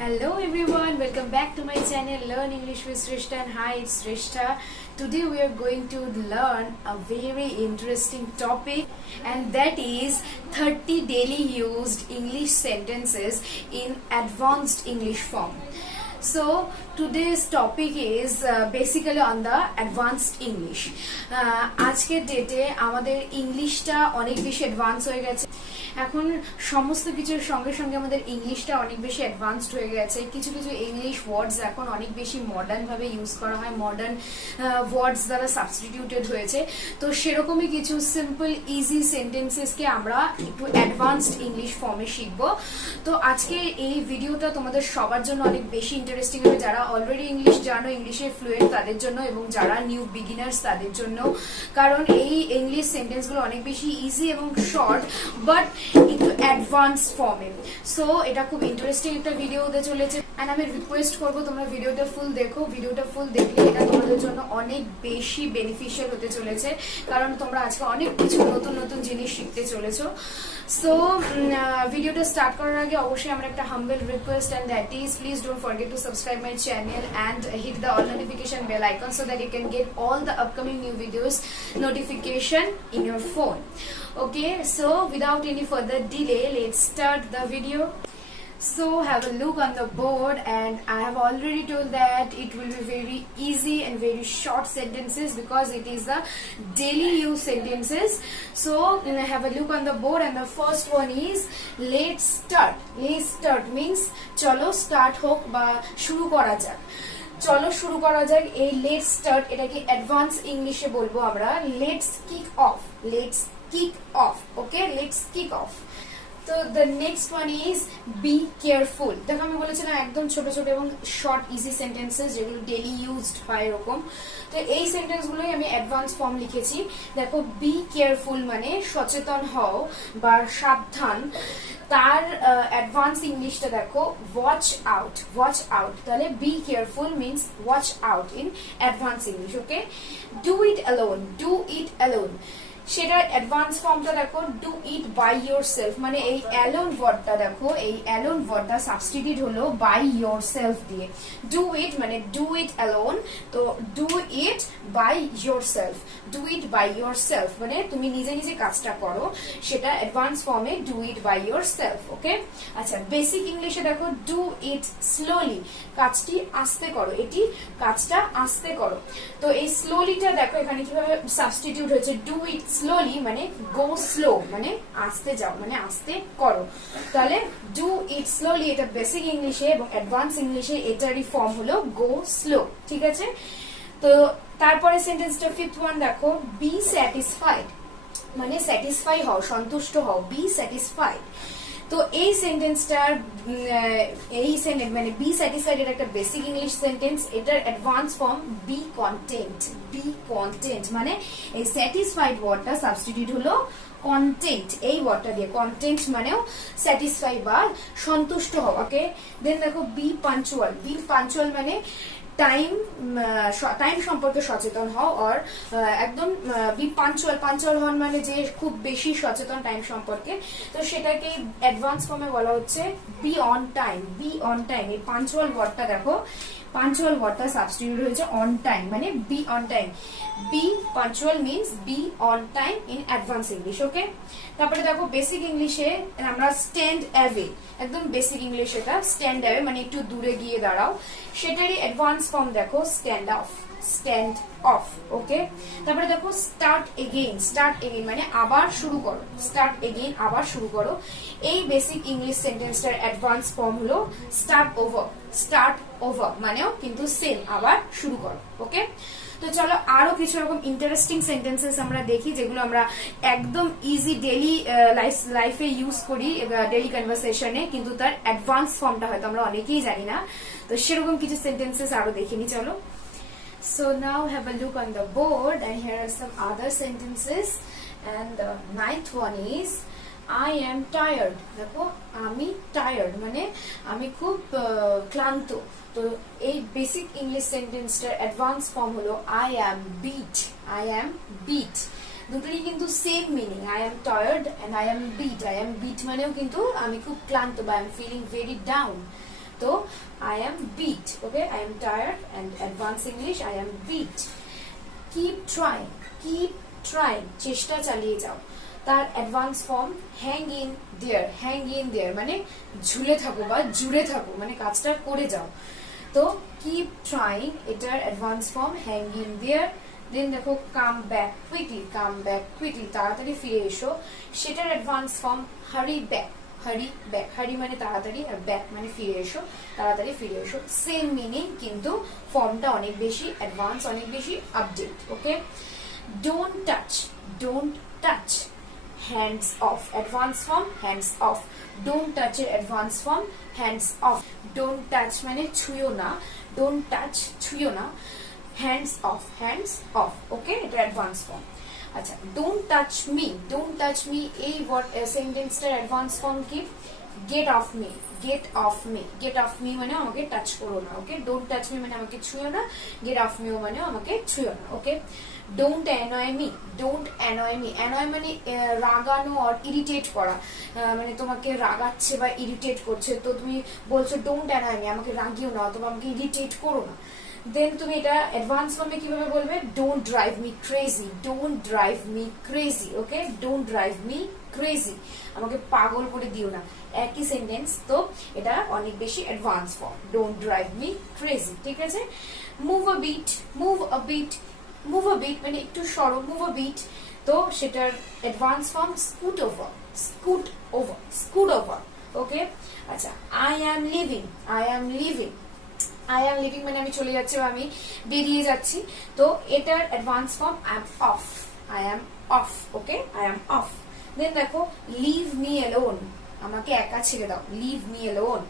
Hello everyone, welcome back to my channel Learn English with Shrishta, and hi, it's Shrishta. Today we are going to learn a very interesting topic, and that is 30 daily used English sentences in advanced English form. So today's topic is basically on the advanced English. আজকের ডেটে আমাদের ইংলিশটা অনেক বেশি advance হয়ে গেছে। এখন সমস্ত কিছুর সঙ্গে সঙ্গে আমাদের ইংলিশটা অনেক বেশি অ্যাডভান্সড হয়ে গেছে। কিছু কিছু ইংলিশ ওয়ার্ডস এখন অনেক বেশি মডার্ন ভাবে ইউজ করা হয়, মডার্ন ওয়ার্ডস দ্বারা সাবস্টিটিউটেড হয়েছে। তো সেরকমই কিছু সিম্পল ইজি সেন্টেন্সেসকে আমরা একটু অ্যাডভান্সড ইংলিশ ফর্মে শিখবো। তো আজকে এই ভিডিওটা তোমাদের সবার জন্য অনেক বেশি ইন্টারেস্টিং হবে, যারা অলরেডি ইংলিশ জানো, ইংলিশে ফ্লুয়েন্ট তাদের জন্য, এবং যারা নিউ বিগিনার্স তাদের জন্য। কারণ এই ইংলিশ সেন্টেন্সগুলো অনেক বেশি ইজি এবং শর্ট, বাট একটু অ্যাডভান্স ফর্মে। সো এটা খুব ইন্টারেস্টিং একটা ভিডিও হতে চলেছে, এন্ড আমি রিকোয়েস্ট করবো তোমরা ভিডিওটা ফুল দেখো। ভিডিওটা ফুল দেখলে এটা তোমাদের জন্য অনেক বেশি বেনিফিশিয়াল হতে চলেছে, কারণ তোমরা আজকে অনেক কিছু নতুন নতুন জিনিস শিখতে চলেছো। সো ভিডিওটা স্টার্ট করার আগে অবশ্যই আমার একটা humble request, and that is please don't forget to subscribe my channel and hit the all notification bell icon so that you can get all the upcoming new videos notification in your phone. Okay, so without any further delay, let's start the video. So have a look on the board, and I have already told that it will be very easy and very short sentences because it is the daily use sentences. So have a look on the board, and the first one is let's start. Let's start means chalo start hok ba shuru kora jak. চলো শুরু করা যাক। এই let's start এটাকে advance ইংলিশে বলবো আমরা let's kick off. Let's kick off. Okay, let's kick off. তো the next one is be careful. দেখো আমি বলেছিলাম একদম ছোট ছোট এবং শর্ট ইজি সেন্টেন্সেস যেগুলো ডেইলি ইউজড হয় এরকম। তো এই সেন্টেন্স গুলোই আমি অ্যাডভান্স ফর্ম লিখেছি। দেখো বি কেয়ারফুল মানে সচেতন হও বা সাবধান। তার অ্যাডভান্স ইংলিশটা দেখো ওয়াচ আউট। ওয়াচ আউট, তাহলে be careful means watch out in advance English. Okay, do it alone. Do it alone সেটার অ্যাডভান্স ফর্মটা দেখো do it by yourself. মানে এই অ্যালোন ওয়ার্ডটা দেখো, এই অ্যালোন ওয়ার্ডটা সাবস্টিটিউট হলো বাই ইয়োর সেলফ দিয়ে। ডু ইট মানে ডু ইট অ্যালোন, তো do it by yourself. Do it by yourself মানে তুমি নিজে নিজে কাজটা করো, সেটা অ্যাডভান্স ফর্মে do it by yourself. Okay, আচ্ছা বেসিক ইংলিশে দেখো ডু ইট স্লোলি, কাজটি আস্তে করো, এটি কাজটা আস্তে করো। তো এই স্লোলিটা দেখো এখানে কিভাবে সাবস্টিটিউট হয়েছে, ডু ইট স্লোলি মানে গো স্লো মানে আস্তে যাও মানে আস্তে করো। তাহলে ডু ইট স্লোলি এটা বেসিক ইংলিশে, এবং অ্যাডভান্স ইংলিশে এটারই ফর্ম হলো গো স্লো। ঠিক আছে, তো তারপরে সেন্টেন্সটা ফিফথ ওয়ান দেখো বি স্যাটিসফাইড মানে স্যাটিসফাই হও, সন্তুষ্ট হও, বি স্যাটিসফাইড। তো এই সেন্টেন্সটার এই সেন্টেন্স মানে বি স্যাটিসফাইড এর একটা বেসিক ইংলিশ সেন্টেন্স, এটার advance form be content. Be content মানে এই স্যাটিসফাইড ওয়ার্ডটা সাবস্টিটিউট হলো কন্টেন্ট এই ওয়ার্ডটা দিয়ে। কন্টেন্ট মানেও স্যাটিসফাই বা সন্তুষ্ট হওয়া। ওকে, দেন দেখো বি পাঞ্চুয়াল। বি পাঞ্চুয়াল মানে টাইম সম্পর্কে সচেতন হও, আর একদম বি পাঞ্চুয়াল। পাঞ্চুয়াল হন মানে যে খুব বেশি সচেতন টাইম সম্পর্কে, তো সেটাকে অ্যাডভান্স ফর্মে বলা হচ্ছে be on time. Be on time এই পাঞ্চুয়াল ওয়ার্ডটা দেখো, পাঞ্চুয়াল ওয়ার্ডটা সাবস্টিটিউট হয়েছে অন টাইম মানে be on time. Be punctual means be on time in advance English. Okay, তারপরে দেখো বেসিক ইংলিশে আমরা স্ট্যান্ড অ্যাওয়ে, একদম বেসিক ইংলিশ এটা স্ট্যান্ড অ্যাওয়ে মানে একটু দূরে গিয়ে দাঁড়াও, সেটারই অ্যাডভান্স ফর্ম দেখো stand off. Stand off. Okay, তারপরে দেখো স্টার্ট এগেইন। স্টার্ট এগেইন মানে আবার শুরু করো। স্টার্ট এগেইন আবার শুরু করো। এই বেসিক ইংলিশ সেন্টেন্সটার অ্যাডভান্স ফর্ম হলো স্টার্ট ওভার। স্টার্ট ওভার মানেও কিন্তু সেম, আবার শুরু করো। ওকে, তো চলো আরো কিছু রকম ইন্টারেস্টিং সেন্টেন্সেস আমরা দেখি যেগুলো আমরা একদম ইজি ডেইলি লাইফে ইউজ করি, ডেইলি কনভারসেশনে, কিন্তু তার অ্যাডভান্স ফর্মটা হয়তো আমরা অনেকেই জানি না। তো সেরকম কিছু সেন্টেন্সেস আরো দেখিনি চলো। So now have a look on the board, and here are some other sentences, and the ninth one is I am tired. দেখো আমি টায়ার্ড মানে আমি খুব ক্লান্ত। তো এই বেসিক ইংলিশ সেন্টেন্সটার অ্যাডভান্স ফর্ম হলো I am beat. I am beat দুটোরই কিন্তু same meaning. I am tired and I am beat. I am beat মানেও কিন্তু আমি খুব ক্লান্ত বা I am feeling very down. তো I am beat. Okay, I am tired, and advanced English, I am beat. Keep trying. Keep trying. চেষ্টা চালিয়ে যাও। তার advance form hang in there. Hang in দেয়ার মানে ঝুলে থাকো বা জুড়ে থাকো, মানে কাজটা করে যাও। তো কিপ ট্রাইং এটার advance form hang in there. Then দেখো come back quickly. Come back quickly তাড়াতাড়ি ফিরে এসো, সেটার advance form hurry back. Hurry back. Hurry মানে তাড়াতাড়ি, আর ব্যাক মানে ফিরে এসো, তাড়াতাড়ি ফিরে এসো। সেম মিনিং, কিন্তু ফর্মটা অনেক বেশি অ্যাডভান্স, অনেক বেশি update. Okay, don't touch. Don't touch, hands off. Advance form hands off. Don't touch এর advance form hands off. Don't touch মানে ছুঁয়ো না, ডোন্ট টাচ ছুঁয়ো না, hands off. Hands off. Okay, এটা অ্যাডভান্স ফর্ম। আচ্ছা, don't touch me. Don't touch me এই সেন্টেন্সটার অ্যাডভান্স ফর্ম কি? Get off me. Get off me. Get off me মানে আমাকে টাচ করো না। ওকে, ডোন্ট টাচ মি মানে আমাকে ছুঁয়ো না, গেট অফ মিও মানে আমাকে ছুঁয়ো না। Okay, don't annoy me. Don't annoy me. Annoy মানে রাগানো আর ইরিটেট করা, মানে তোমাকে রাগাচ্ছে বা ইরিটেট করছে, তো তুমি বলছো ডোন্ট অ্যানয় মি, আমাকে রাগিও না অথবা আমাকে ইরিটেট করো না। দেন তুমি এটা অ্যাডভান্স ফর্মে কিভাবে বলবে? Don't drive me crazy. Don't drive me crazy. Okay, don't drive me crazy, আমাকে পাগল করে দিও না। একই সেন্টেন্স, তো এটা অনেক বেশি advance form, don't drive me crazy. ঠিক আছে, move a bit. Move a bit. Move a bit মানে একটু সরো, মুভ আ বিট, তো সেটার advance form scoot over. Scoot over. Scoot over. Okay, আচ্ছা, I am leaving. I am leaving. I am leaving মানে আমি চলে যাচ্ছি বা আমি বেরিয়ে যাচ্ছি, তো এটার advance form I am off. I am off. Okay, I am off. Then দেখো লিভ মি অ্যালোন, আমাকে একা ছেড়ে দাও। লিভ মি অ্যালোন,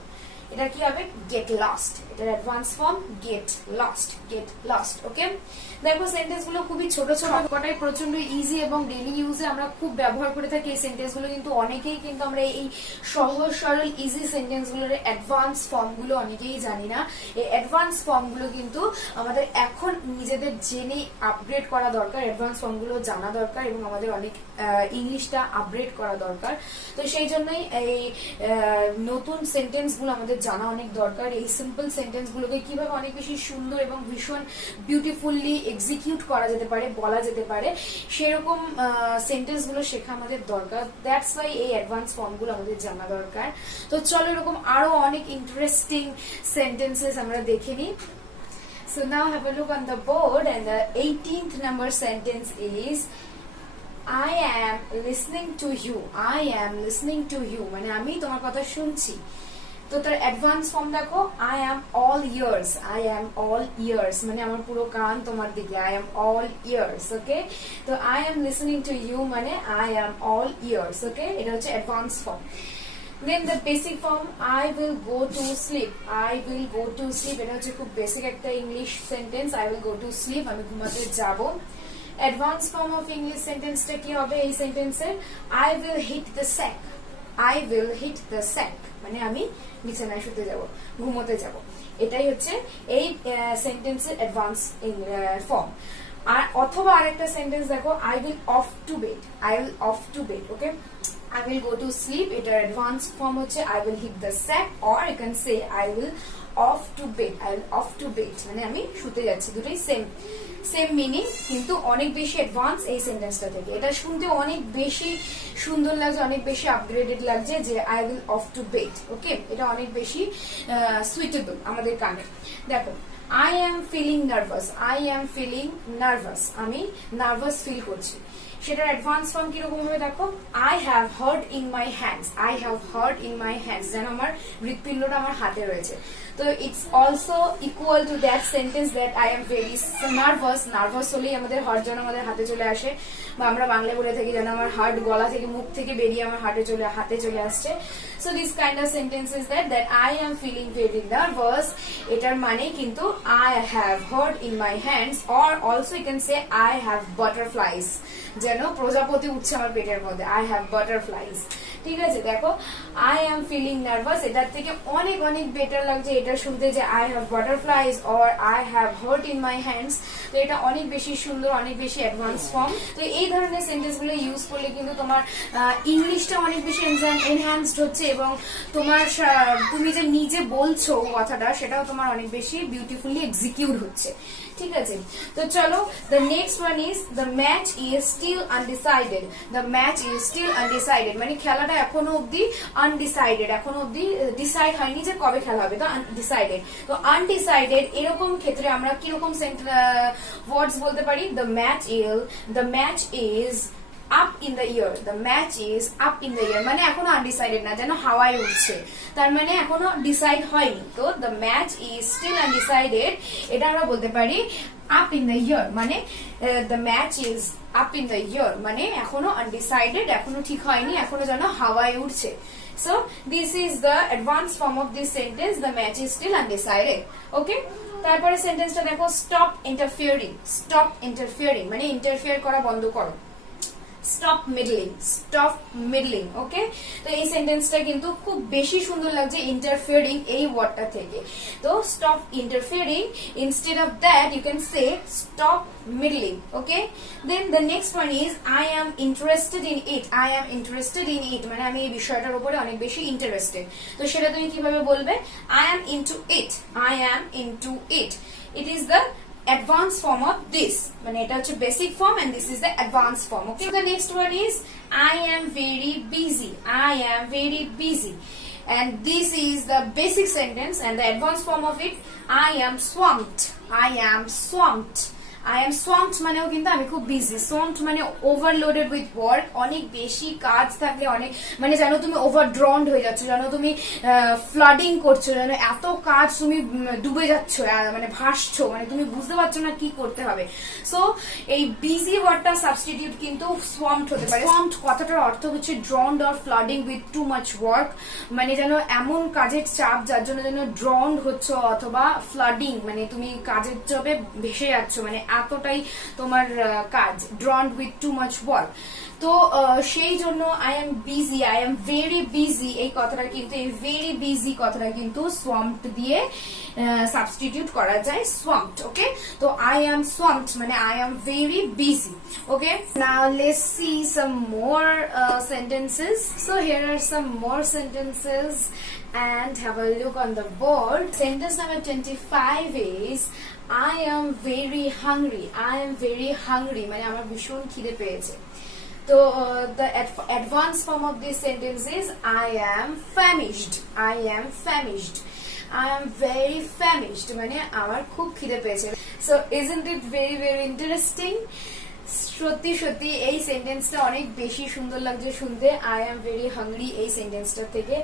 এটা কি হবে? Get lost. এটার advance form get lost. Get lost. Okay, দেখো সেন্টেন্স গুলো খুবই ছোট ছোট, কটাই প্রচন্ড ইজি এবং ডেইলি ইউজে আমরা খুব ব্যবহার করে থাকি এই সেন্টেন্স গুলো, কিন্তু অনেকেই কিন্তু আমরা এই সহজ সরল ইজি সেন্টেন্স গুলোর অ্যাডভান্স ফর্ম গুলো অনেকেই জানি না। এই অ্যাডভান্স ফর্ম গুলো কিন্তু আমাদের এখন নিজেদের জেনে আপগ্রেড করা দরকার, অ্যাডভান্স ফর্ম গুলো জানা দরকার এবং আমাদের অনেক ইংলিশটা আপগ্রেড করা দরকার। তো সেই জন্যই এই নতুন সেন্টেন্স গুলো আমাদের জানা অনেক দরকার। এই সিম্পল সেন্টেন্স গুলোকে কিভাবে অনেক বেশি সুন্দর এবং ভীষণ বিউটিফুলি এক্সিকিউট করা যেতে পারে, বলা যেতে পারে, সেরকম সেন্টেন্স গুলো শেখা আমাদের দরকার। দ্যাটস ওয়াই এই অ্যাডভান্স ফর্ম গুলো আমাদের জানা দরকার। তো চলো এরকম আরো অনেক ইন্টারেস্টিং সেন্টেন্সেস আমরা দেখে নিই। So now have a look on the board, and the 18th number sentence is I am listening to you. I am listening to you মানে আমি তোমার কথা শুনছি। তো তার অ্যাডভান্স ফর্ম দেখো, I am all ears. I am all ears মানে আমার পুরো কান তোমার দিকে। I am all ears. Okay, তো I am listening to you মানে I am all ears. Okay, এটা হচ্ছে advance form. Then the basic form, I will go to sleep. I will go to sleep এটা হচ্ছে খুব basic একটা English sentence. I will go to sleep, আমি ঘুমাতে যাব। অ্যাডভান্স ফর্ম অফ ইংলিশ সেন্টেন্সটা কি হবে এই সেন্টেন্সের? I will hit the sack. I will hit the sack মানে আমি বিছানায় শুতে যাব, ঘুমোতে যাব। এটাই হচ্ছে এই সেন্টেন্সের অ্যাডভান্স ফর্ম। আর অথবা আরেকটা সেন্টেন্স দেখো, I will off to bed. I will off to bed. Okay, I will go to sleep, এটার অ্যাডভান্স ফর্ম হচ্ছে I will hit the sack, or you can say I will off to bed. I will off to bed মানে আমি শুতে যাচ্ছি। দুটোই same meaning, কিন্তু অনেক বেশি অ্যাডভান্স এই সেন্টেন্সটা থেকে। এটা শুনতে অনেক বেশি সুন্দর লাগছে, অনেক বেশি আপগ্রেডেড লাগছে যে I will off to bed. ওকে, এটা অনেক বেশি সুইটেবল আমাদের কানে। দেখো, I am feeling nervous. I am feeling nervous আমি নার্ভাস ফিল করছি। সেটার অ্যাডভান্স ফর্ম কিরকম হবে দেখো, I have hurt in my hands. I have hurt in my hands যেন আমার হৃৎপিণ্ডটা আমার হাতে রয়েছে। তো it's also equal to that sentence that I am very nervous. Nervous হলেই আমাদের হার্ট যেন আমাদের হাতে চলে আসে, বা আমরা বাংলা বলে থাকি যেন আমার হার্ট গলা থেকে মুখ থেকে বেরিয়ে আমার হাতে চলে আসছে। So this kind of sentences that I am feeling very nervous এটার মানে কিন্তু I have hurt in my hands, or also you can say I have butterflies যেন প্রজাপতি উঠছে আমার পেটের মধ্যে। I have butterflies ঠিক আছে, দেখো আই অ্যাম ফিলিং নার্ভাস, এটার থেকে অনেক অনেক বেটার লাগছে এটা শুনতে যে I have butterflies or I have heart in my hands. তো এটা অনেক বেশি সুন্দর, অনেক বেশি অ্যাডভান্স ফর্ম। তো এই ধরনের সেন্টেন্স গুলো ইউজ করলে কিন্তু তোমার ইংলিশটা অনেক বেশি এনহ্যান্সড হচ্ছে এবং তোমার তুমি যে নিজে বলছো কথাটা সেটাও তোমার অনেক বেশি বিউটিফুলি এক্সিকিউট হচ্ছে। ঠিক আছে, তো চলো the next one is the match is still undecided. The match is still undecided মানে খেলাটা এখনো অবধি undecided, এখনো অবধি ডিসাইড হয়নি যে কবে খেলা হবে, তো undecided। তো undecided এরকম ক্ষেত্রে আমরা কিরকম ওয়ার্ডস বলতে পারি? the match is up in the air, the match is up in the air মানে এখনো আনডিসাইডেড না, যেন হাওয়ায় উঠছে, তার মানে এখনো ডিসাইড হয়নি। তো the match is still undecided এটা আমরা বলতে পারি up in the air মানে the match is up in the air মানে এখনো আনডিসাইডেড, এখনো ঠিক হয়নি, এখনো যেন হাওয়ায় উঠছে। So this is the advanced form of this sentence, the match is still undecided. Okay, তারপরে সেন্টেন্সটা দেখো, stop interfering, stop interfering মানে ইন্টারফেয়ার করা বন্ধ করো, stop middling. ওকে, তো এই সেন্টেন্সটা কিন্তু খুব বেশি সুন্দর লাগছে ইন্টারফিয়ারিং এই ওয়ার্ডটা থেকে। তো stop interfering, instead of that you can say stop middling. Okay, then the next one is I am interested in it. I am interested in it মানে আমি এই বিষয়টার উপরে অনেক বেশি ইন্টারেস্টেড। তো সেটা তুমি কিভাবে বলবে? I am into it, I am into it. It is the advanced form of this মানে এটা হচ্ছে basic form and this is the advanced form. Okay, so the next one is I am very busy, I am very busy and this is the basic sentence and the advanced form of it I am swamped, I am swamped. I am swamped মানেও কিন্তু আমি খুব busy, swamped মানে overloaded with work, অনেক বেশি কাজ থাকলে অনেক মানে জানো তুমি ওভারড্রন্ড হয়ে যাচ্ছ, জানো তুমি ফ্লাডিং করছো, জানো এত কাজ তুমি ডুবে যাচ্ছ, মানে ভাসছো, মানে তুমি বুঝতে পারছো না কি করতে হবে। সো এই বিজি ওয়ার্ডটা সাবস্টিটিউট কিন্তু swamped হতে পারে। swamped কথাটার অর্থ হচ্ছে drawned or flooding with too much work মানে যেন এমন কাজের চাপ যার জন্য যেন drawned হচ্ছ অথবা flooding মানে তুমি কাজের চাপে ভেসে যাচ্ছ, মানে এতটাই তোমার কাজ, drawned with too much work। তো সেই জন্য I am busy, I am very busy এই কথাটা কিন্তু এই very busy কথাটা কিন্তু swamped দিয়ে সাবস্টিটিউট করা যায়, swamped. Okay, তো I am swamped মানে I am very busy. Okay, now let's see some more sentences. So here are some more sentences and have a look on the board. Sentence number 25 is I am very hungry, I am very hungry মানে আমার ভীষণ খিদে পেয়েছে। তো the advanced form of this sentence is I am famished, I am famished, I am very famished মানে আমার খুব খিদে পেয়েছে। So isn't it very very interesting? সত্যি সত্যি এই সেন্টেন্সটা অনেক বেশি সুন্দর লাগছে শুনতে। আই এম ভেরি হাংরি এই সেন্টেন্সটা থেকে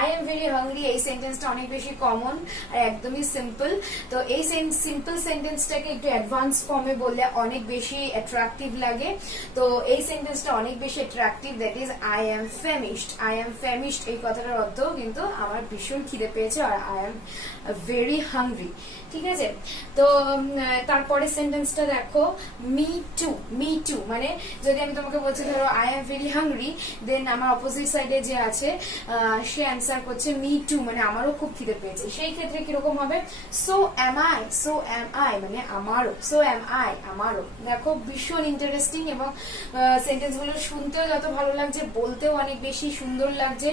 আই এম ভেরি হাংরি এই সেন্টেন্সটা অনেক বেশি কমন আর একদমই সিম্পল। তো এই সিম্পল সেন্টেন্সটাকে একটু অ্যাডভান্স ফর্মে বললে অনেক বেশি অ্যাট্রাকটিভ লাগে। তো এই সেন্টেন্সটা অনেক বেশি attractive, that is I M famished. I am famished এই কথাটার অর্থ কিন্তু আমার ভীষণ খিদে পেয়েছে আর আই এম ভেরি হাংরি। ঠিক আছে, তো তারপরে সেন্টেন্সটা দেখো, মি টু। মি টু মানে যদি আমি তোমাকে বলছি ধরো আই এম ভেরি হাংরি, দেন আমার অপোজিট সাইডে যে আছে সে অ্যান্সার করছে মি টু মানে আমারও খুব খিদে পেয়েছে, সেই ক্ষেত্রে কিরকম হবে? So am I, so am I মানে আমারও, সো অ্যাম আই আমারও। দেখো ভীষণ ইন্টারেস্টিং এবং সেন্টেন্সগুলো শুনতেও যত ভালো লাগছে বলতেও অনেক বেশি সুন্দর লাগছে।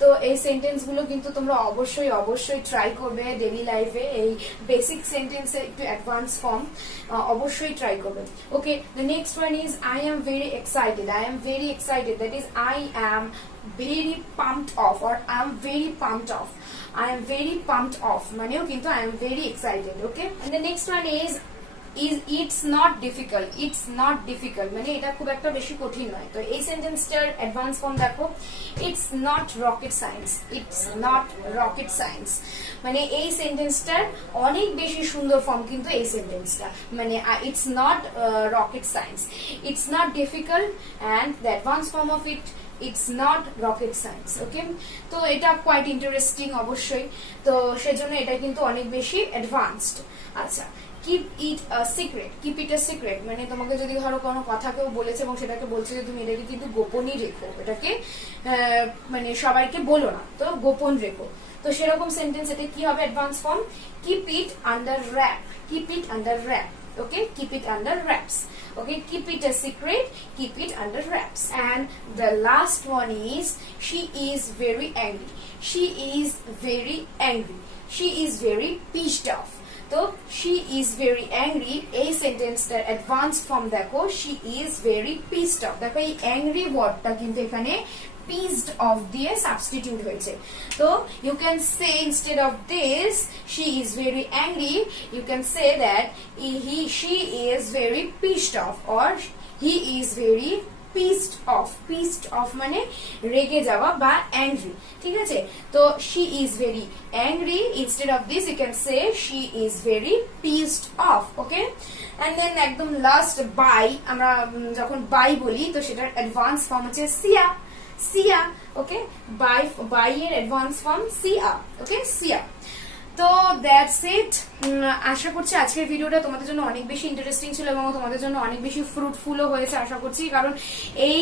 তো এই সেন্টেন্সগুলো কিন্তু তোমরা অবশ্যই অবশ্যই ট্রাই করবে ডেইলি লাইফে, এই বেসিক সেন্টেন্সের একটু অ্যাডভান্স ফর্ম অবশ্যই ট্রাই করবে। Okay, the next one is I am very excited. I am very excited, that is I am very pumped off or I'm very pumped off. I am very pumped off মানেও কিন্তু I am very excited. Okay, and the next one is it's not difficult. It's not difficult মানে এটা খুব একটা বেশি কঠিন নয়। তো এই সেন্টেন্সটার অ্যাডভান্স ফর্ম দেখো, it's not rocket science. It's not rocket science মানে এই সেন্টেন্সটার অনেক বেশি সুন্দর ফর্ম কিন্তু এই সেন্টেন্সটা মানে it's not rocket science. It's not difficult and the advanced form of it it's not rocket science. Okay, তো এটা কোয়াইট ইন্টারেস্টিং অবশ্যই, তো সেজন্য এটা কিন্তু অনেক বেশি অ্যাডভান্সড। আচ্ছা, keep it a secret. Keep it a secret মানে তোমাকে যদি ধরো কোনো কথা কেউ বলেছে এবং সেটাকে বলছে যে তুমি এটাকে কিন্তু গোপনই রেখো, এটাকে মানে সবাইকে বলো না, তো গোপন রেখো। তো সেরকম সেন্টেন্স এটা কি হবে advance form? Keep it under wrap. Keep it under wrap. Okay, keep it under wraps. Okay, keep it a secret, keep it under wraps. And the last one is she is very angry. She is very angry. She is very pissed off. So she is very angry এই সেন্টেন্সটার advance form দেখো, she is very pissed off। দেখো এই angry ওয়ার্ডটা কিন্তু এখানে pissed off দিয়ে substitute হয়েছে। তো you can say instead of this she is very angry, you can say that she is very pissed off or he is very pissed off। pissed off মানে রেগে যাওয়া বা angry, ঠিক আছে? তো she is very angry, instead of this you can say she is very pissed off। okay, and then একদম last by, আমরা যখন বাই বলি তো সেটার অ্যাডভান্স ফর্ম হচ্ছে সিয়া। সিয়া। ওকে, বাই এর অ্যাডভান্স ফর্ম সিয়া। ওকে, সিয়া। তো দ্যাটস ইট। আশা করছি আজকের ভিডিওটা তোমাদের জন্য অনেক বেশি ইন্টারেস্টিং ছিল এবং তোমাদের জন্য অনেক বেশি ফ্রুটফুলও হয়েছে আশা করছি, কারণ এই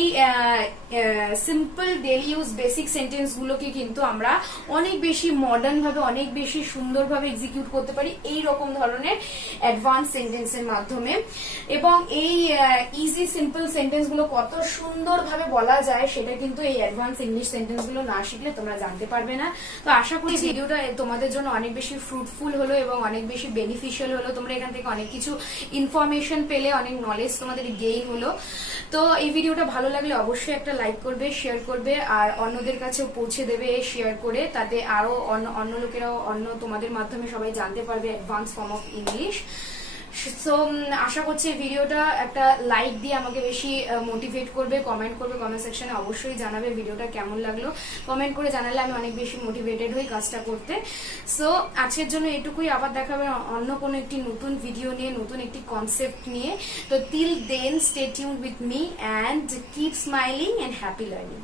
simple daily use basic sentence গুলোকে কিন্তু আমরা অনেক বেশি মডার্ন ভাবে, অনেক বেশি সুন্দরভাবে এক্সিকিউট করতে পারি এই রকম ধরনের অ্যাডভান্স সেন্টেন্সের মাধ্যমে। এবং এই ইজি সিম্পল সেন্টেন্স গুলো কত সুন্দরভাবে বলা যায় সেটা কিন্তু এই অ্যাডভান্স ইংলিশ সেন্টেন্স গুলো না শিখলে তোমরা জানতে পারবে না। তো আশা করি ভিডিওটা তোমাদের জন্য অনেক বেশি ফ্রুটফুল হলো এবং অনেক বেশি বেনিফিশিয়াল হলো। তোমরা এখান থেকে অনেক কিছু ইনফরমেশন পেলে, অনেক নলেজ তোমাদের গেইন হলো। তো এই ভিডিওটা ভালো লাগলে অবশ্যই একটা লাইক করবে, শেয়ার করবে আর অন্যদের কাছেও পৌঁছে দেবে শেয়ার করে, তাতে আরো অন্য লোকেরাও তোমাদের মাধ্যমে সবাই জানতে পারবে advance form of English. So আশা করছি ভিডিওটা একটা লাইক দিয়ে আমাকে বেশি মোটিভেট করবে, কমেন্ট করবে, কমেন্ট সেকশনে অবশ্যই জানাবে ভিডিওটা কেমন লাগলো। কমেন্ট করে জানালে আমি অনেক বেশি মোটিভেটেড হই কাজটা করতে। সো আজকের জন্য এটুকুই, আবার দেখা হবে অন্য কোনো একটি নতুন ভিডিও নিয়ে, নতুন একটি কনসেপ্ট নিয়ে। তো till then stay tuned with me and keep smiling and happy learning.